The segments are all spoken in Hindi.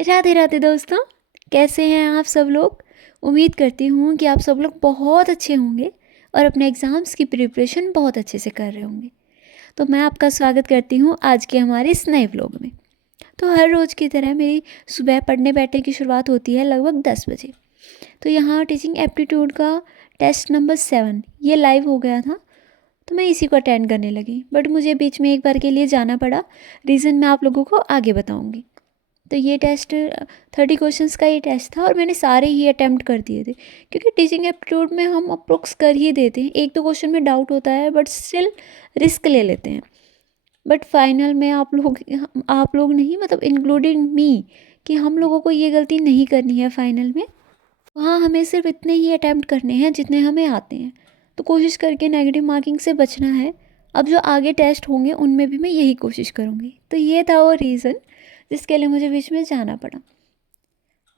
राधे राधे दोस्तों, कैसे हैं आप सब लोग। उम्मीद करती हूँ कि आप सब लोग बहुत अच्छे होंगे और अपने एग्ज़ाम्स की प्रिपरेशन बहुत अच्छे से कर रहे होंगे। तो मैं आपका स्वागत करती हूँ आज के हमारे इस नए व्लॉग में। तो हर रोज़ की तरह मेरी सुबह पढ़ने बैठने की शुरुआत होती है लगभग 10 बजे। तो यहाँ टीचिंग एप्टीट्यूड का टेस्ट नंबर 7 ये लाइव हो गया था, तो मैं इसी को अटेंड करने लगी। बट मुझे बीच में एक बार के लिए जाना पड़ा, रीज़न मैं आप लोगों को आगे बताऊँगी। तो ये टेस्ट 30 क्वेश्चंस का ये टेस्ट था और मैंने सारे ही अटैम्प्ट कर दिए थे, क्योंकि टीचिंग एप्टीट्यूड में हम अप्रोक्स कर ही देते हैं। एक दो क्वेश्चन में डाउट होता है बट स्टिल रिस्क ले लेते हैं। बट फाइनल में आप लोग नहीं, मतलब इंक्लूडिंग मी, कि हम लोगों को ये गलती नहीं करनी है फाइनल में। वहाँ हमें सिर्फ इतने ही अटैम्प्ट करने हैं जितने हमें आते हैं। तो कोशिश करके नेगेटिव मार्किंग से बचना है। अब जो आगे टेस्ट होंगे उनमें भी मैं यही कोशिश करूँगी। तो ये था वो रीज़न जिसके लिए मुझे बीच में जाना पड़ा।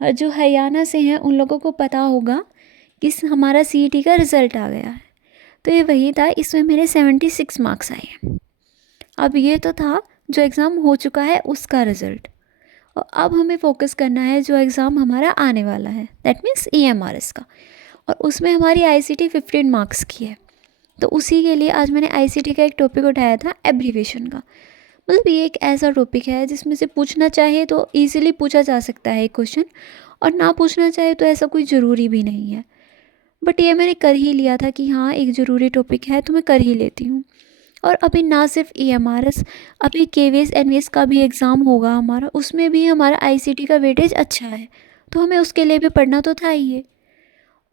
और जो हरियाणा से हैं उन लोगों को पता होगा कि हमारा सीईटी का रिज़ल्ट आ गया है। तो ये वही था, इसमें मेरे 76 मार्क्स आए हैं। अब ये तो था जो एग्ज़ाम हो चुका है उसका रिज़ल्ट, और अब हमें फोकस करना है जो एग्ज़ाम हमारा आने वाला है, दैट मीन्स EMRS का। और उसमें हमारी ICT 15 मार्क्स की है। तो उसी के लिए आज मैंने ICT का एक टॉपिक उठाया था, एब्रीवेशन का। मतलब ये एक ऐसा टॉपिक है जिसमें से पूछना चाहे तो इजीली पूछा जा सकता है एक क्वेश्चन, और ना पूछना चाहे तो ऐसा कोई ज़रूरी भी नहीं है। बट ये मैंने कर ही लिया था कि हाँ एक ज़रूरी टॉपिक है तो मैं कर ही लेती हूँ। और अभी ना सिर्फ EMRS, अभी KVS NVS का भी एग्ज़ाम होगा हमारा, उसमें भी हमारा ICT का वेटेज अच्छा है, तो हमें उसके लिए भी पढ़ना तो था ही है।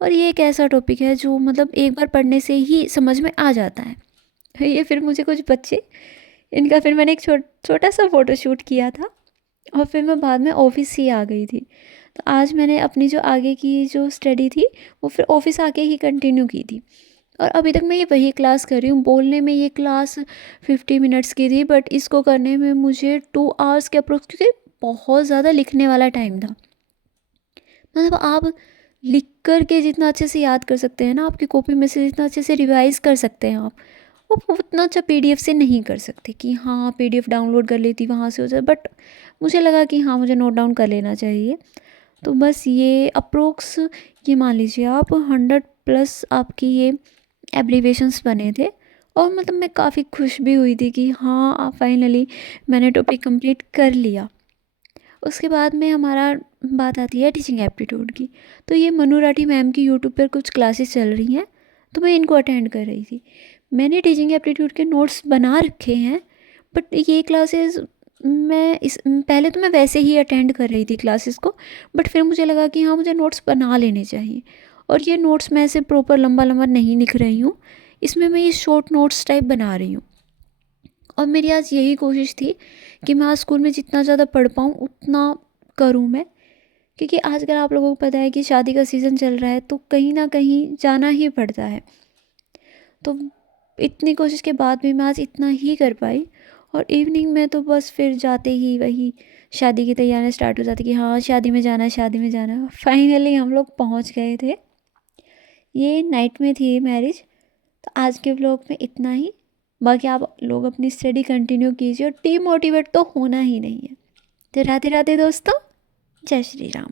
और ये एक ऐसा टॉपिक है जो मतलब एक बार पढ़ने से ही समझ में आ जाता है। ये फिर मुझे कुछ बच्चे, इनका फिर मैंने एक छोटा सा फ़ोटोशूट किया था और फिर मैं बाद में ऑफ़िस ही आ गई थी। तो आज मैंने अपनी जो आगे की जो स्टडी थी वो फिर ऑफ़िस आके ही कंटिन्यू की थी। और अभी तक मैं ये वही क्लास कर रही हूँ। बोलने में ये क्लास 50 मिनट्स की थी, बट इसको करने में मुझे 2 आवर्स के अप्रोक्स, क्योंकि बहुत ज़्यादा लिखने वाला टाइम था। मतलब आप लिख कर के जितना अच्छे से याद कर सकते हैं ना, आपकी कॉपी में से जितना अच्छे से रिवाइज कर सकते हैं आप, वो उतना अच्छा PDF से नहीं कर सकते कि हाँ PDF डाउनलोड कर लेती वहाँ से हो जाए। बट मुझे लगा कि हाँ मुझे नोट डाउन कर लेना चाहिए। तो बस ये अप्रोक्स, ये मान लीजिए आप 100+ आपकी ये एब्रीवेशंस बने थे। और मतलब मैं काफ़ी खुश भी हुई थी कि हाँ फाइनली मैंने टॉपिक कंप्लीट कर लिया। उसके बाद में हमारा बात आती है टीचिंग एप्टीट्यूड की। तो ये मनु राठी मैम की यूट्यूब पर कुछ क्लासेस चल रही हैं, तो मैं इनको अटेंड कर रही थी। मैंने टीचिंग एप्टीट्यूड के नोट्स बना रखे हैं, बट ये क्लासेस मैं इस पहले तो मैं वैसे ही अटेंड कर रही थी क्लासेस को, बट फिर मुझे लगा कि हाँ मुझे नोट्स बना लेने चाहिए। और ये नोट्स मैं ऐसे प्रॉपर लंबा लंबा नहीं लिख रही हूँ, इसमें मैं ये शॉर्ट नोट्स टाइप बना रही हूँ। और मेरी आज यही कोशिश थी कि मैं आज स्कूल में जितना ज़्यादा पढ़ पाऊँ उतना करूँ मैं, क्योंकि आजकल आप लोगों को पता है कि शादी का सीज़न चल रहा है, तो कहीं ना कहीं जाना ही पड़ता है। तो इतनी कोशिश के बाद भी मैं आज इतना ही कर पाई। और इवनिंग में तो बस फिर जाते ही वही शादी की तैयारियां स्टार्ट हो जाती कि हाँ शादी में जाना है, शादी में जाना है। फाइनली हम लोग पहुंच गए थे। ये नाइट में थी मैरिज। तो आज के व्लॉग में इतना ही। बाकी आप लोग अपनी स्टडी कंटिन्यू कीजिए और टीम मोटिवेट तो होना ही नहीं है। तो राधे राधे दोस्तों, जय श्री राम।